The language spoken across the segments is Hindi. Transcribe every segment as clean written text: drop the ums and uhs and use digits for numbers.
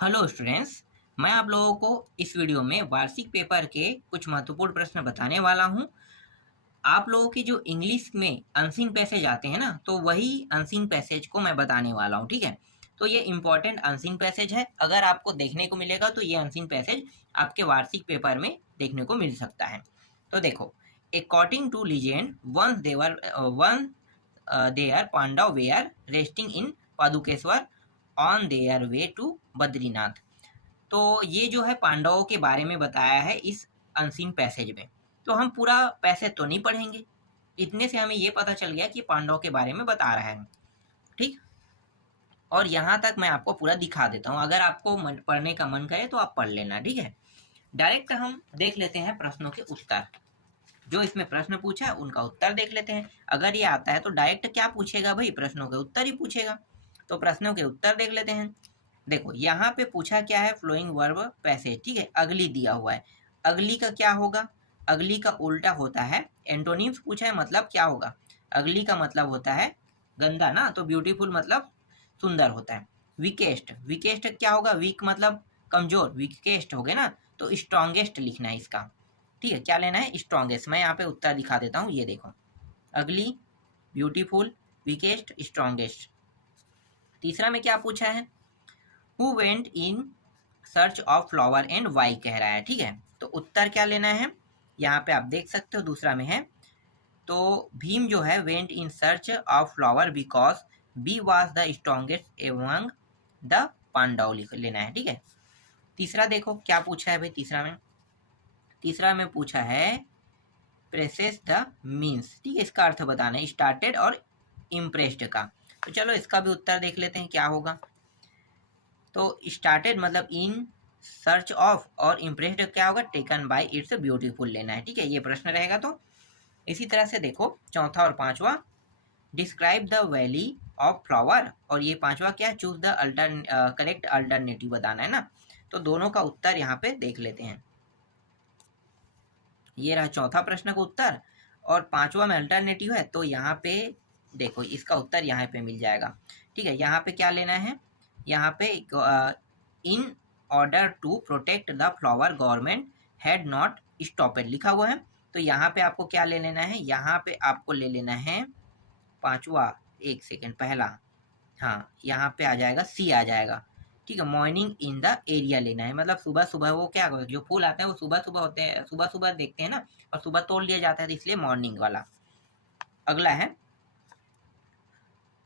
Hello students. मैं आप लोगों को इस वीडियो में वार्षिक पेपर के कुछ महत्वपूर्ण प्रश्न बताने वाला हूं। आप लोगों की जो इंग्लिश में अनसीन पैसेज आते हैं ना, तो वही अनसीन पैसेज को मैं बताने वाला हूं। ठीक है, तो ये इम्पोर्टेंट अनसीन पैसेज है। अगर आपको देखने को मिलेगा तो ये अनसीन पैसेज आपके वार्षिक पेपर में देखने को मिल सकता है। तो देखो, according to legend one there Pandava were resting in Padukeshwar on their way to Badrinath. तो ये जो है पांडवों के बारे में बताया है इस अनसीन पैसेज में। तो हम पूरा पैसेज तो नहीं पढ़ेंगे, इतने से हमें ये पता चल गया कि पांडवों के बारे में बता रहा है। ठीक, और यहाँ तक मैं आपको पूरा दिखा देता हूँ। अगर आपको पढ़ने का मन करे तो आप पढ़ लेना। ठीक है, डायरेक्ट हम देख लेते हैं प्रश्नों के उत्तर। जो इसमें प्रश्न पूछा है उनका उत्तर देख लेते हैं। अगर ये आता है तो डायरेक्ट क्या पूछेगा भाई, प्रश्नों के उत्तर ही पूछेगा। तो प्रश्नों के उत्तर देख लेते हैं। देखो यहाँ पे पूछा क्या है, फ्लोइंग वर्ब पैसेज। ठीक है, अगली दिया हुआ है। अगली का क्या होगा, अगली का उल्टा होता है एंटोनिम्स पूछा है, मतलब क्या होगा। अगली का मतलब होता है गंदा ना, तो ब्यूटीफुल मतलब सुंदर होता है। वीकेस्ट, वीकेस्ट क्या होगा, वीक मतलब कमजोर, वीकेस्ट हो गए ना, तो स्ट्रॉन्गेस्ट लिखना है इसका। ठीक है, क्या लेना है, स्ट्रॉन्गेस्ट। मैं यहाँ पे उत्तर दिखा देता हूँ, ये देखो, अगली, ब्यूटीफुल, वीकेस्ट, स्ट्रॉन्गेस्ट। तीसरा में क्या पूछा है, who went in search of flower and why कह रहा है। ठीक है, तो उत्तर क्या लेना है, यहाँ पे आप देख सकते हो दूसरा में है। तो भीम जो है went in search of flower because he was the strongest among the Pandava लिख लेना है। ठीक है, तीसरा देखो क्या पूछा है भाई। तीसरा में पूछा है प्रेसेस द मीन्स। ठीक है, इसका अर्थ बताना है, स्टार्टेड और इम्प्रेस्ड का। तो चलो इसका भी उत्तर देख लेते हैं क्या होगा। तो स्टार्टेड मतलब इन सर्च ऑफ, और इम्प्रेस्ड क्या होगा, टेकन बाय इट्स ब्यूटीफुल लेना है। ठीक है, ये प्रश्न रहेगा। तो इसी तरह से देखो चौथा और पांचवा, describe the valley of flower, और ये पांचवा क्या, चूज द करेक्ट अल्टरनेटिव बताना है ना। तो दोनों का उत्तर यहाँ पे देख लेते हैं। ये रहा चौथा प्रश्न का उत्तर, और पांचवा में अल्टरनेटिव है, तो यहाँ पे देखो इसका उत्तर यहाँ पे मिल जाएगा। ठीक है, यहाँ पे क्या लेना है, यहाँ पे in order to protect the flower government had not stopped लिखा हुआ है। तो यहाँ पे आपको क्या ले लेना है, यहाँ पे आपको ले लेना है पांचवा, एक सेकेंड, पहला, हाँ यहाँ पे आ जाएगा सी आ जाएगा। ठीक है, मॉर्निंग इन द एरिया लेना है, मतलब सुबह सुबह वो क्या, जो फूल आते हैं वो सुबह सुबह होते हैं, सुबह सुबह देखते हैं ना, और सुबह तोड़ लिया जाता है, तो इसलिए मॉर्निंग वाला। अगला है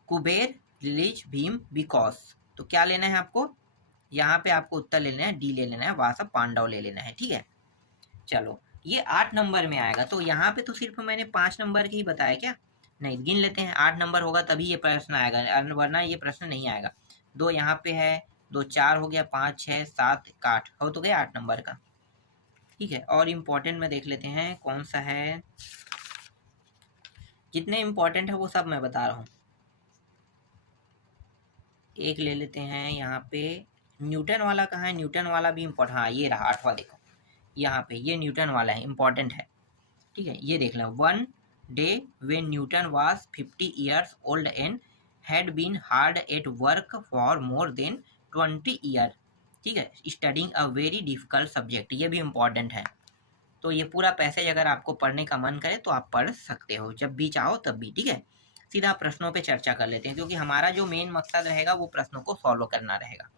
कुबेर रिलीज भीम बिकॉज। तो क्या लेना है आपको, यहाँ पे आपको उत्तर ले लेना है, डी ले लेना है, वहां सब पांडव ले लेना है। ठीक है, चलो ये 8 नंबर में आएगा। तो यहाँ पे तो सिर्फ मैंने 5 नंबर की ही बताया क्या, नहीं गिन लेते हैं, 8 नंबर होगा तभी ये प्रश्न आएगा, वरना ये प्रश्न नहीं आएगा। दो यहाँ पे है, दो चार हो गया, 5 6 7 8 हो तो गया 8 नंबर का। ठीक है, और इम्पोर्टेंट में देख लेते हैं कौन सा है, जितने इम्पोर्टेंट है वो सब मैं बता रहा हूँ। एक ले लेते हैं यहाँ पे, न्यूटन वाला कहाँ है, न्यूटन वाला भी इम्पोर्टेंट, हाँ ये रहा 8वां, देखो यहाँ पे ये न्यूटन वाला है, इम्पोर्टेंट है। ठीक है, ये देख लो, one day when Newton was 50 years old and had been hard at work for more than 20 year। ठीक है, studying a very difficult subject, ये भी इम्पोर्टेंट है। तो ये पूरा पैसेज अगर आपको पढ़ने का मन करे तो आप पढ़ सकते हो, जब भी चाहो तब भी। ठीक है, सीधा प्रश्नों पे चर्चा कर लेते हैं, क्योंकि हमारा जो मेन मकसद रहेगा वो प्रश्नों को सॉल्व करना रहेगा।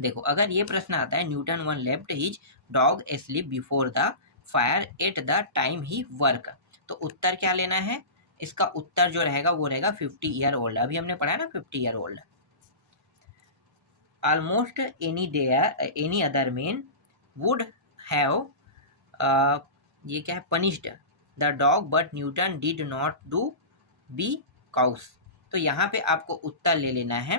देखो अगर ये प्रश्न आता है, Newton one left his dog sleep before the fire at the time he work, तो उत्तर क्या लेना है, इसका उत्तर जो रहेगा वो रहेगा 50 ईयर ओल्ड। अभी हमने पढ़ा ना 50 year old. Almost any other man would have, ये क्या है, punished the dog but Newton did not do because. तो यहाँ पे आपको उत्तर ले लेना है,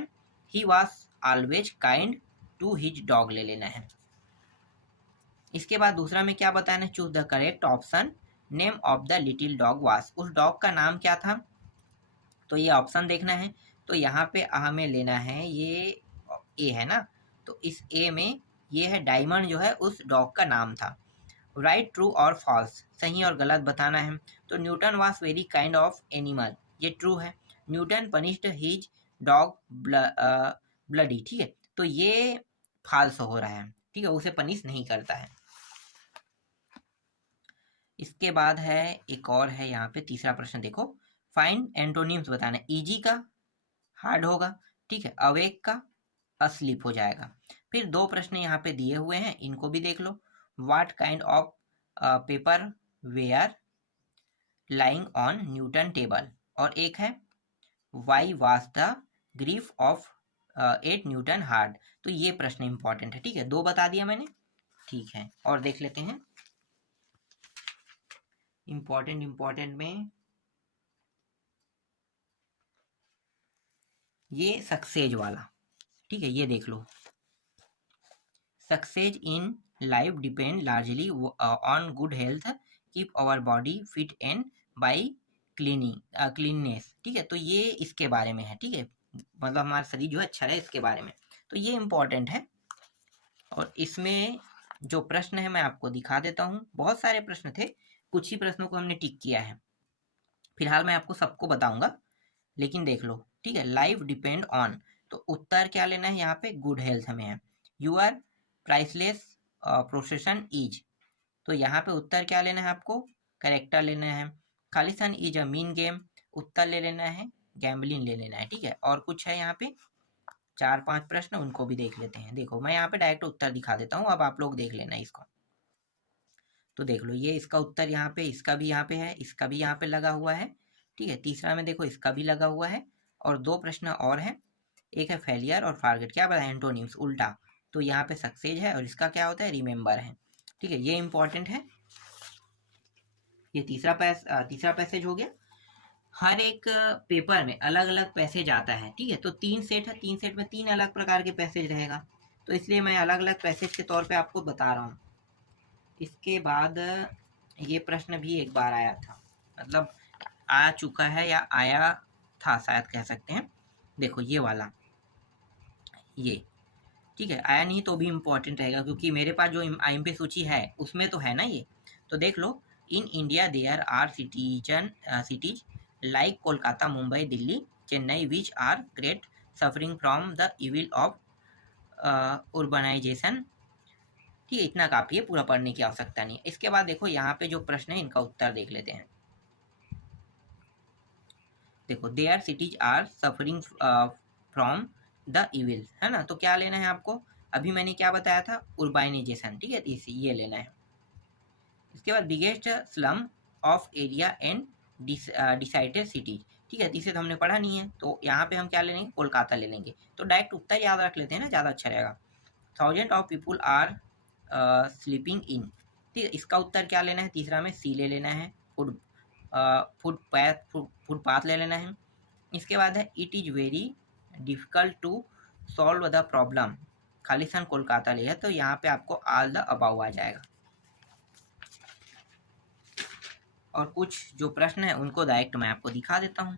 he was always kind to his dog ले लेना है। इसके बाद दूसरा में क्या बताना है, choose the correct option, name of the little dog वास, उस डॉग का नाम क्या था। तो ये ऑप्शन देखना है। तो यहाँ पे हमें लेना है, ये ए है ना, तो इस ए में ये है डायमंड, जो है उस डॉग का नाम था। राइट, ट्रू और फॉल्स, सही और गलत बताना है। तो Newton was very kind of animal, ये ट्रू है। Newton punished his dog bloody, ठीक है, तो ये फाल्स हो रहा है, ठीक है, उसे पनिश नहीं करता है। इसके बाद है एक और है यहाँ पे तीसरा प्रश्न देखो, फाइंड एंटोनिम्स बताना। इजी का हार्ड होगा, ठीक है, अवेक का अस्लीप हो जाएगा। फिर दो प्रश्न यहाँ पे दिए हुए हैं, इनको भी देख लो। What kind of paper were lying on Newton table, और एक है why was the grief of 8 Newton hard. तो ये प्रश्न इंपॉर्टेंट है, ठीक है, दो बता दिया मैंने, ठीक है। और देख लेते हैं इंपॉर्टेंट में ये सक्सेज वाला, ठीक है, ये देख लो। Success in life depend largely on good health, keep our body fit and by cleanness, ठीक है। तो ये इसके बारे में है, ठीक है, मतलब हमारा शरीर जो है अच्छा रहे, इसके बारे में। तो ये इम्पोर्टेंट है। और इसमें जो प्रश्न है मैं आपको दिखा देता हूँ, बहुत सारे प्रश्न थे, कुछ ही प्रश्नों को हमने टिक किया है। फिलहाल मैं आपको सबको बताऊंगा, लेकिन देख लो, ठीक है। लाइफ डिपेंड ऑन, तो उत्तर क्या लेना है यहाँ पे, गुड हेल्थ में है। You are priceless procession is, तो यहाँ पे उत्तर क्या लेना है आपको, करेक्टर लेना है। Khalistan is a mean game, उत्तर ले लेना है गैम्बलिंग ले लेना है, ठीक है। और कुछ है यहाँ पे 4-5 प्रश्न, उनको भी देख लेते हैं। देखो मैं यहाँ पे डायरेक्ट उत्तर दिखा देता हूँ, अब आप लोग देख लेना इसको। तो देख लो, ये इसका उत्तर यहाँ पे, इसका भी यहाँ पे है, इसका भी यहाँ पे लगा हुआ है, ठीक है। तीसरा में देखो इसका भी लगा हुआ है, और दो प्रश्न और हैं, एक है फेलियर और फॉरगेट, क्या पता है एंटोनिम्स उल्टा। तो यहाँ पे सक्सेज है और इसका क्या होता है, रिमेंबर है, ठीक है, ये इंपॉर्टेंट है। ये तीसरा पैसेज हो गया। हर एक पेपर में अलग अलग पैसेज आता है, ठीक है। तो 3 सेट है, 3 सेट में 3 अलग प्रकार के पैसेज रहेगा, तो इसलिए मैं अलग अलग पैसेज के तौर पे आपको बता रहा हूँ। इसके बाद ये प्रश्न भी एक बार आया था, मतलब आ चुका है या आया था शायद कह सकते हैं। देखो ये वाला, ये ठीक है, आया नहीं तो भी इम्पोर्टेंट रहेगा, क्योंकि मेरे पास जो IMP सूची है उसमें तो है ना ये। तो देख लो, in India there are cities like Kolkata, Mumbai, Delhi, Chennai, which are great suffering from the evil of urbanisation, ठीक है, इतना काफ़ी है, पूरा पढ़ने की आवश्यकता नहीं है। इसके बाद देखो यहाँ पे जो प्रश्न है इनका उत्तर देख लेते हैं। देखो their cities are suffering from the evil, है ना, तो क्या लेना है आपको, अभी मैंने क्या बताया था, उर्बानाइजेशन, ठीक है, ये लेना है। इसके बाद biggest slum of area and decided cities, ठीक है, तीसरे तो हमने पढ़ा नहीं है, तो यहाँ पे हम क्या ले लेंगे, कोलकाता ले लेंगे। तो डायरेक्ट उत्तर याद रख लेते हैं ना, ज़्यादा अच्छा रहेगा। 1000 of people are sleeping in, ठीक है, इसका उत्तर क्या लेना है, तीसरा में सी ले लेना है, फुटपाथ ले लेना है। इसके बाद है it is very difficult to solve the problem, Khalistan Kolkata ले है, तो यहाँ पे आपको ऑल द अबाउ आ जाएगा। और कुछ जो प्रश्न है उनको डायरेक्ट मैं आपको दिखा देता हूँ,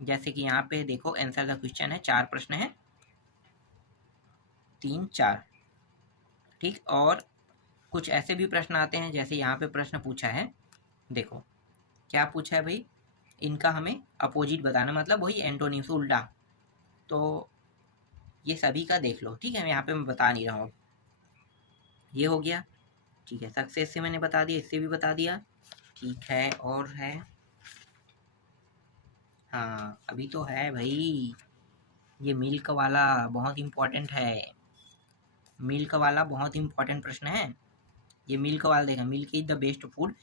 जैसे कि यहाँ पे देखो आंसर द क्वेश्चन है, 4 प्रश्न है, 3-4, ठीक। और कुछ ऐसे भी प्रश्न आते हैं, जैसे यहाँ पे प्रश्न पूछा है, देखो क्या पूछा है भाई, इनका हमें अपोजिट बताना, मतलब वही एंटोनिम्स उल्टा। तो ये सभी का देख लो, ठीक है, यहाँ पे मैं बता नहीं रहा हूँ। ये हो गया, ठीक है, सक्सेस से मैंने बता दिया, इससे भी बता दिया, ठीक है। और है, हाँ अभी तो है भाई, ये मिल्क वाला बहुत इम्पोर्टेंट है, मिल्क वाला बहुत इम्पोर्टेंट प्रश्न है। ये मिल्क वाला देखा, milk is the best food,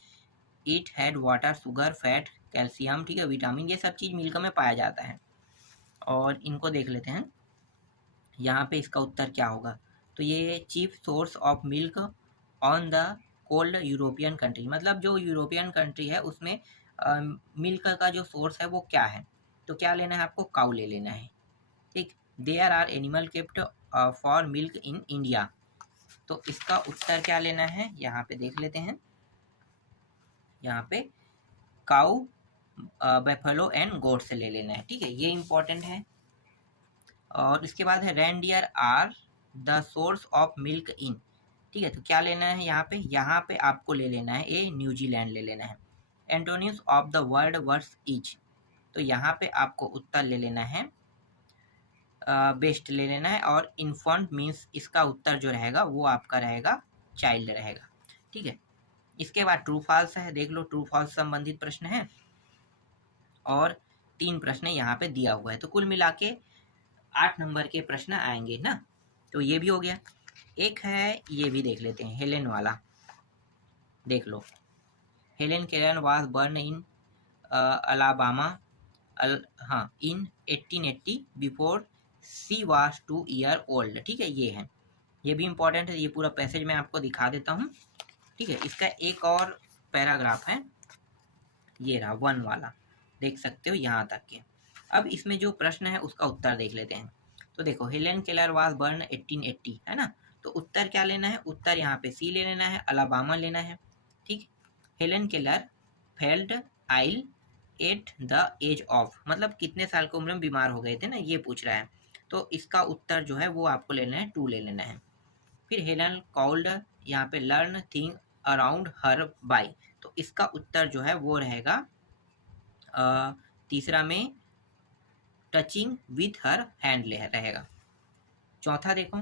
it had water, sugar, fat, calcium, ठीक है, विटामिन, ये सब चीज़ मिल्क में पाया जाता है। और इनको देख लेते हैं, यहाँ पे इसका उत्तर क्या होगा, तो ये chief source of milk on the cold European country, मतलब जो यूरोपियन कंट्री है उसमें मिल्क का जो सोर्स है वो क्या है, तो क्या लेना है आपको, काऊ ले लेना है, ठीक। There are animal kept for milk in India, तो इसका उत्तर क्या लेना है, यहाँ पे देख लेते हैं, यहाँ पे काऊ, बेफलो एंड गोट से ले लेना है, ठीक है, ये इंपॉर्टेंट है। और इसके बाद है reindeer are the source of milk in, ठीक है, तो क्या लेना है यहाँ पे आपको ले लेना है ए, न्यूजीलैंड ले लेना है। Antonyms of the word words etch, तो यहाँ पे आपको उत्तर ले लेना है बेस्ट ले लेना है, और इन्फॉन्ट मीन्स इसका उत्तर जो रहेगा वो आपका रहेगा चाइल्ड रहेगा। ठीक है, इसके बाद ट्रू फॉल्स है, देख लो ट्रू फॉल्स संबंधित प्रश्न है, और 3 प्रश्न यहाँ पे दिया हुआ है, तो कुल मिला के 8 नंबर के प्रश्न आएंगे ना। तो ये भी हो गया। एक है, ये भी देख लेते हैं, हेलेन वाला देख लो। Helen Keller was born in Alabama in 1880 before she was 2 year old. ठीक है, ये है, ये भी इम्पोर्टेंट है, ये पूरा पैसेज मैं आपको दिखा देता हूँ। ठीक है, इसका एक और पैराग्राफ है, ये रहा 1 वाला, देख सकते हो यहाँ तक के। अब इसमें जो प्रश्न है उसका उत्तर देख लेते हैं। तो देखो, हेलेन केलर वाज बर्न 1880 है ना, तो उत्तर क्या लेना है, उत्तर यहाँ पे सी ले लेना है, अलाबामा लेना है। ठीक, Helen Keller felled ill at the age of, मतलब कितने साल की उम्र में बीमार हो गए थे ना, ये पूछ रहा है। तो इसका उत्तर जो है वो आपको लेना है 2 ले लेना है। फिर हेलन कॉल्ड यहाँ पे learn thing around her by, तो इसका उत्तर जो है वो रहेगा तीसरा में टचिंग विथ हर हैंड रहेगा। चौथा देखो,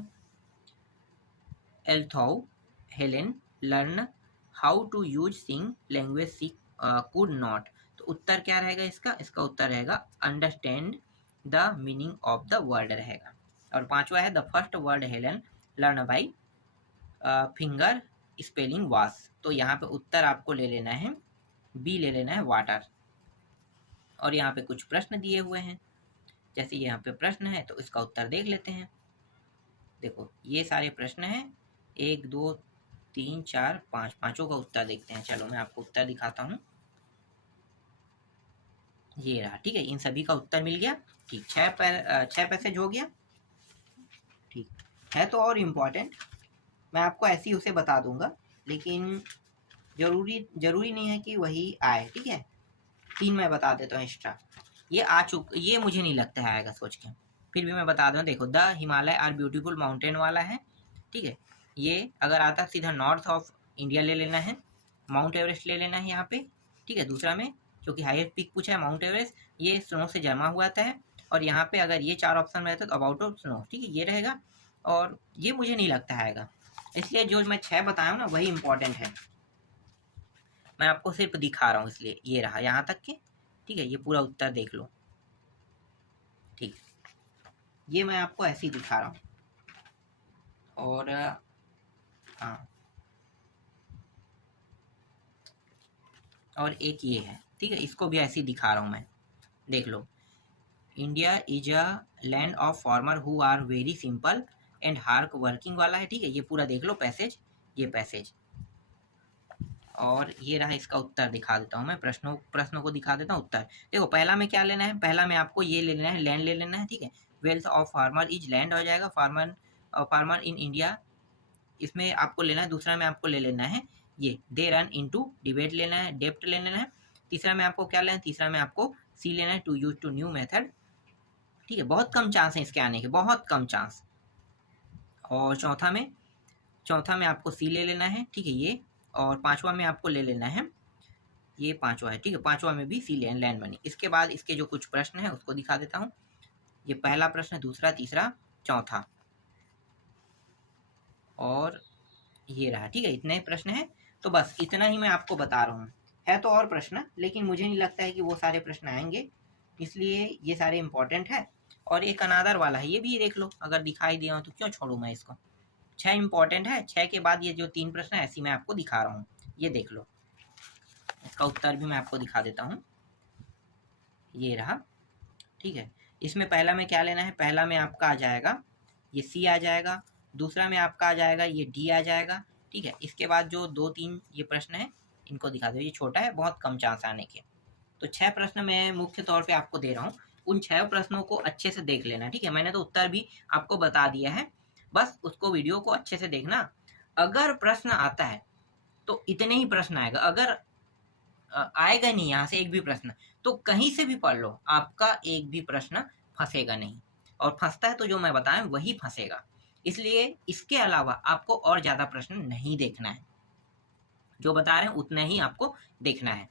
although Helen learn how to use सिंग लैंग्वेज सी कुड नॉट, तो उत्तर क्या रहेगा इसका, इसका उत्तर रहेगा understand the meaning of the word रहेगा। और पांचवा है, the first word Helen learn by finger spelling was, तो यहाँ पे उत्तर आपको ले लेना है बी ले लेना है वाटर। और यहाँ पे कुछ प्रश्न दिए हुए हैं, जैसे यहाँ पे प्रश्न है तो इसका उत्तर देख लेते हैं। देखो ये सारे प्रश्न हैं, 1 2 3 4 5, पांचों का उत्तर देखते हैं। चलो मैं आपको उत्तर दिखाता हूँ, ये रहा। ठीक है, इन सभी का उत्तर मिल गया। ठीक, 6 पैसेज हो गया। ठीक है, तो और इम्पोर्टेंट मैं आपको ऐसे ही उसे बता दूंगा, लेकिन जरूरी नहीं है कि वही आए। ठीक है, 3 मैं बता देता हूँ एक्स्ट्रा, ये मुझे नहीं लगता है आएगा सोच के, फिर भी मैं बता दूँ। देखो, the Himalaya are beautiful mountain वाला है। ठीक है, ये अगर आता सीधा नॉर्थ ऑफ इंडिया ले लेना है, माउंट एवरेस्ट ले लेना है यहाँ पे। ठीक है, दूसरा में क्योंकि हाईएस्ट पीक पूछा है माउंट एवरेस्ट, ये स्नो से जमा हुआ आता है। और यहाँ पे अगर ये 4 ऑप्शन रहता तो अबाउट ऑफ स्नो, ठीक है, ये रहेगा। और ये मुझे नहीं लगता आएगा, इसलिए जो मैं 6 बताया हूँ ना वही इंपॉर्टेंट है, मैं आपको सिर्फ दिखा रहा हूँ, इसलिए ये रहा यहाँ तक के। ठीक है, ये पूरा उत्तर देख लो। ठीक, ये मैं आपको ऐसे ही दिखा रहा हूँ। और हाँ, और एक ये है, ठीक है, इसको भी ऐसे ही दिखा रहा हूँ मैं, देख लो। India is a land of farmer who are very simple and hard working वाला है। ठीक है, ये पूरा देख लो पैसेज, ये पैसेज। और ये रहा, इसका उत्तर दिखा देता हूँ मैं, प्रश्नों को दिखा देता हूँ उत्तर। देखो, पहला में क्या लेना है, पहला में आपको ये ले लेना है, लैंड ले लेना है। ठीक है, wealth of farmer is land हो जाएगा, फार्मर इन इंडिया, इसमें आपको लेना है। दूसरा में आपको ले लेना है ये दे रन इनटू, डिबेट लेना है, डेप्ट ले लेना है। तीसरा में आपको क्या लेना है, तीसरा में आपको सी लेना है, to use to new method. ठीक है, बहुत कम चांस है इसके आने के, बहुत कम चांस। और चौथा में आपको सी ले लेना है। ठीक है, ये। और पांचवा में आपको ले लेना है ये, पांचवा है। ठीक है, पांचवा में भी सी लैंड मनी। इसके बाद इसके जो कुछ प्रश्न है उसको दिखा देता हूँ। ये पहला प्रश्न, दूसरा, तीसरा, चौथा, और ये रहा। ठीक है, इतने प्रश्न हैं, तो बस इतना ही मैं आपको बता रहा हूँ। है तो और प्रश्न, लेकिन मुझे नहीं लगता है कि वो सारे प्रश्न आएंगे, इसलिए ये सारे इंपॉर्टेंट है। और एक अनादर वाला है, ये भी देख लो, अगर दिखाई दिया हो तो क्यों छोड़ूं मैं इसको। 6 इंपॉर्टेंट है, 6 के बाद ये जो 3 प्रश्न है ऐसी मैं आपको दिखा रहा हूँ, ये देख लो। इसका उत्तर भी मैं आपको दिखा देता हूँ, ये रहा। ठीक है, इसमें पहला में क्या लेना है, पहला में आपका आ जाएगा ये सी आ जाएगा, दूसरा में आपका आ जाएगा ये डी आ जाएगा। ठीक है, इसके बाद जो 2 3 ये प्रश्न है इनको दिखा दो, ये छोटा है, बहुत कम चांस आने के। तो 6 प्रश्न मैं मुख्य तौर पे आपको दे रहा हूँ, उन 6 प्रश्नों को अच्छे से देख लेना। ठीक है, मैंने तो उत्तर भी आपको बता दिया है, बस उसको वीडियो को अच्छे से देखना। अगर प्रश्न आता है तो इतने ही प्रश्न आएगा, अगर आएगा नहीं यहाँ से एक भी प्रश्न, तो कहीं से भी पढ़ लो, आपका एक भी प्रश्न फंसेगा नहीं। और फंसता है तो जो मैं बताया वही फंसेगा, इसलिए इसके अलावा आपको और ज़्यादा प्रश्न नहीं देखना है, जो बता रहे हैं उतना ही आपको देखना है।